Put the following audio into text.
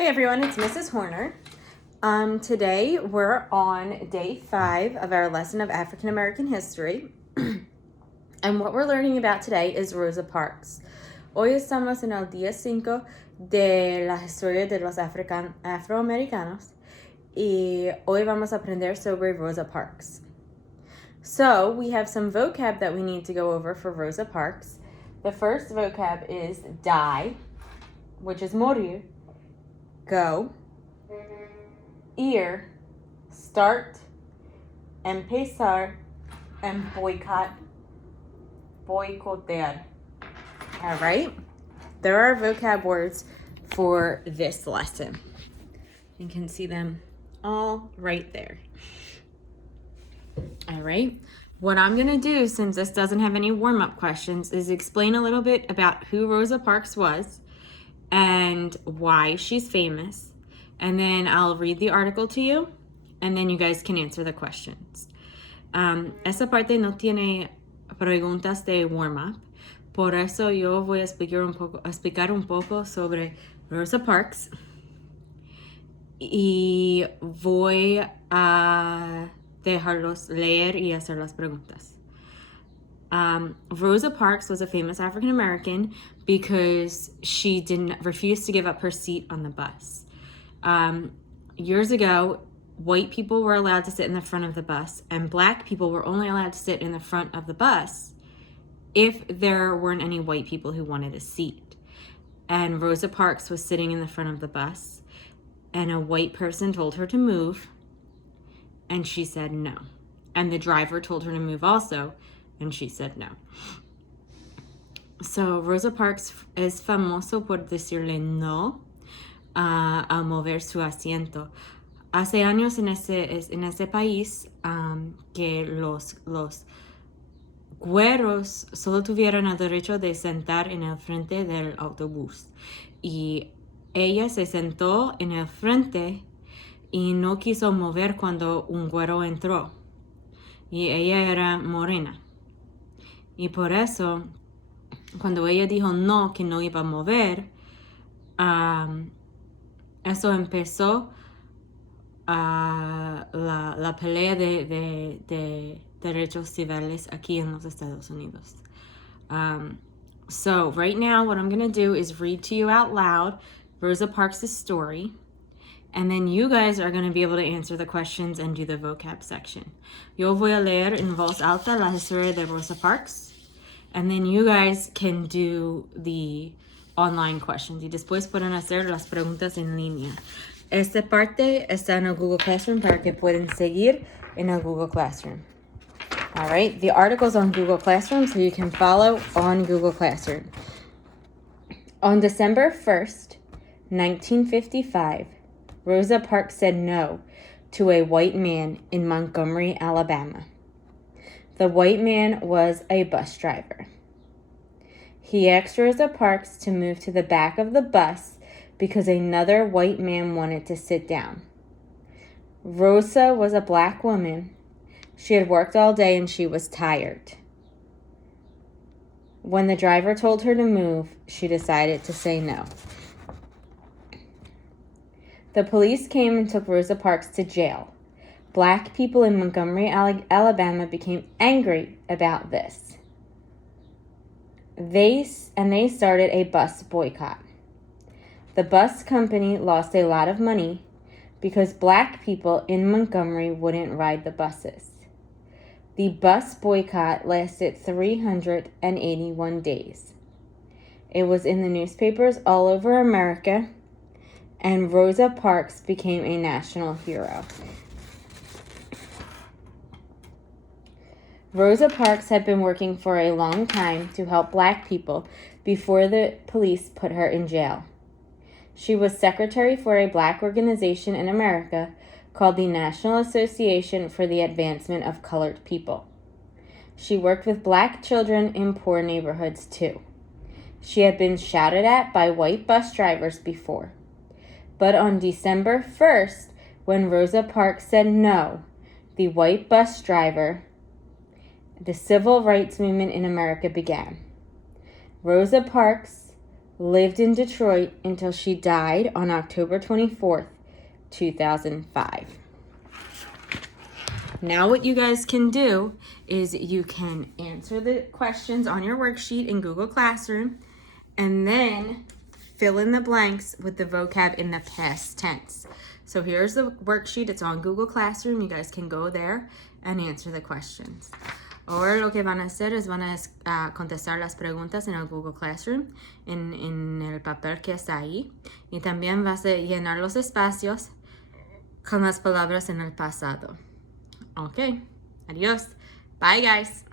Hi everyone, it's Mrs. Horner. Today we're on day 5 of our lesson of African American history. And what we're learning about today is Rosa Parks. Hoy estamos en el día 5 de la historia de los afroamericanos y hoy vamos a aprender sobre Rosa Parks. So we have some vocab that we need to go over for Rosa Parks. The first vocab is die, which is morir, go, ir, start, empezar, and boicotear. All right? There are vocab words for this lesson. You can see them all right there. All right? What I'm going to do, since this doesn't have any warm-up questions, is explain a little bit about who Rosa Parks was and why she's famous. And then I'll read the article to you, and then you guys can answer the questions. Esta parte no tiene preguntas de warm-up, por eso yo voy a explicar un poco sobre Rosa Parks y voy a dejarlos leer y hacer las preguntas. Rosa Parks was a famous African American because she refused to give up her seat on the bus. Years ago, white people were allowed to sit in the front of the bus, and black people were only allowed to sit in the front of the bus if there weren't any white people who wanted a seat. And Rosa Parks was sitting in the front of the bus, and a white person told her to move, and she said no. And the driver told her to move also, and she said no. So Rosa Parks es famoso por decirle no a mover su asiento. Hace años en ese país que los güeros solo tuvieron el derecho de sentar en el frente del autobús. Y ella se sentó en el frente y no quiso mover cuando un güero entró. Y ella era morena. Y por eso, cuando ella dijo no, que no iba a mover, eso empezó la pelea de derechos civiles aquí en los Estados Unidos. So right now what I'm going to do is read to you out loud Rosa Parks' story, and then you guys are going to be able to answer the questions and do the vocab section. Yo voy a leer en voz alta la historia de Rosa Parks, and then you guys can do the online questions y después pueden hacer las preguntas en línea. Esta parte está en el Google Classroom para que puedan seguir en el Google Classroom. All right, the article's on Google Classroom, so you can follow on Google Classroom. On December 1st, 1955, Rosa Parks said no to a white man in Montgomery, Alabama. The white man was a bus driver. He asked Rosa Parks to move to the back of the bus because another white man wanted to sit down. Rosa was a black woman. She had worked all day and she was tired. When the driver told her to move, she decided to say no. The police came and took Rosa Parks to jail. Black people in Montgomery, Alabama became angry about this. They started a bus boycott. The bus company lost a lot of money because black people in Montgomery wouldn't ride the buses. The bus boycott lasted 381 days. It was in the newspapers all over America, and Rosa Parks became a national hero. Rosa Parks had been working for a long time to help black people before the police put her in jail. She was secretary for a black organization in America called the National Association for the Advancement of Colored People. She worked with black children in poor neighborhoods too. She had been shouted at by white bus drivers before. But on December 1st, when Rosa Parks said no, the white bus driver, the civil rights movement in America began. Rosa Parks lived in Detroit until she died on October 24th, 2005. Now what you guys can do is you can answer the questions on your worksheet in Google Classroom and then fill in the blanks with the vocab in the past tense. So here's the worksheet. It's on Google Classroom. You guys can go there and answer the questions. Ahora lo que van a hacer es van a contestar las preguntas en el Google Classroom, en el papel que está ahí. Y también vas a llenar los espacios con las palabras en el pasado. Okay, adios. Bye, guys.